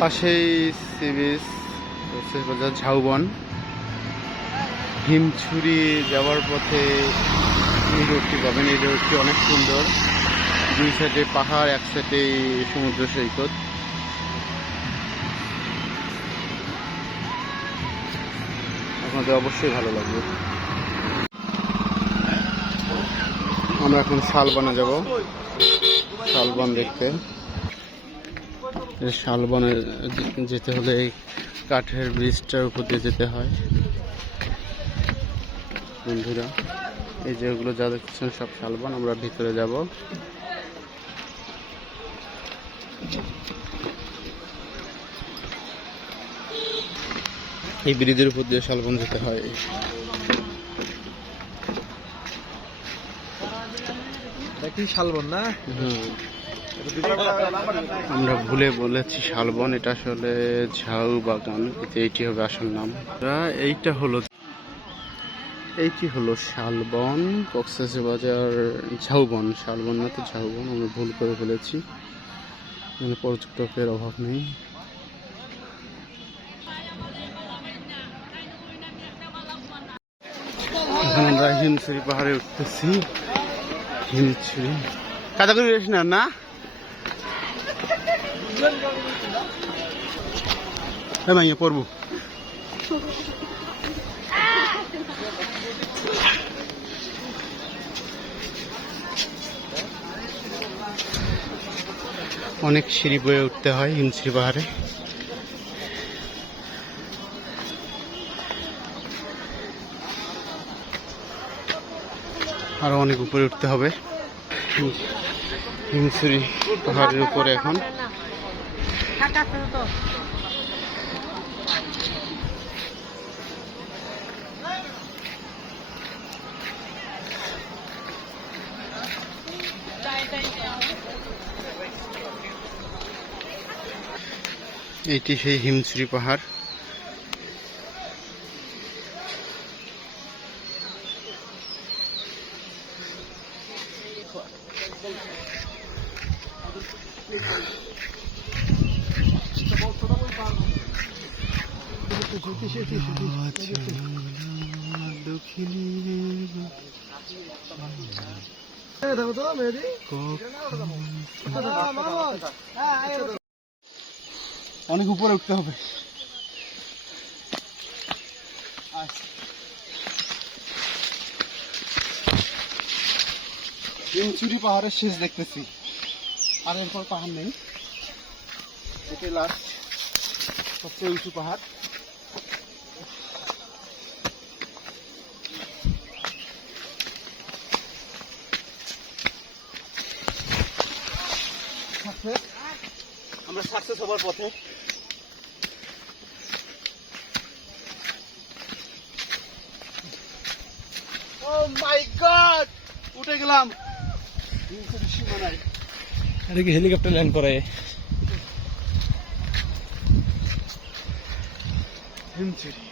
পাশেই sea beach, Cox's Bazar ঝাউবন। Himchari যাওয়ার পথে এই রোডটি পাবেন। এই রোডটি অনেক সুন্দর, দুই সাইডে পাহাড়, এক সাইডে সমুদ্র সৈকত। আপনাদের অবশ্যই ভালো লাগবে। আমরা এখন শালবনে যাব, শালবন দেখতে। শালবনে যেতে হলে এই কাঠের ব্রিজটার উপর দিয়ে যেতে হয়। বন্ধুরা, এই যেগুলো যা দেখছেন সব শালবন। আমরা ভিতরে যাব। এই ব্রিজের উপর দিয়ে শালবন যেতে হয়। কি শালবন না? আমরা ভুলে বলেছি শালবন, এটা আসলে ঝাউ বাগান, এইটি হবে আসল নাম। এইটি হলো শালবন, কক্সবাজার ঝাউবন। শালবন না তো ঝাউবন, আমরা ভুল করে ফেলেছি। এখানে পর্যটকের অভাব নেই। এখন আমরা হিমছড়ি পাহাড়ে উঠতেছি। হিমছড়ি কাদাগুড়ি না না মাইয়া পড়বো। অনেক সিঁড়ি বয়ে উঠতে হয় হিমছড়ি পাহাড়ে। আরো অনেক উপরে উঠতে হবে। হিমছড়ি পাহাড়ের উপরে এখন এইটি সেই হিমছড়ি পাহাড়। অনেক উপরে উঠতে হবে। হিমছড়ি পাহাড়ের শেষ দেখতেছি, আর এরপর পাহাড় নেই। এটাই লাস্ট, সবচেয়ে উঁচু পাহাড়। আমরা সাকসেস হবার পথে। ও মাই গড, উঠে গেলাম। এটা কি হেলিকপ্টার ল্যান্ড করে? হিমছড়ি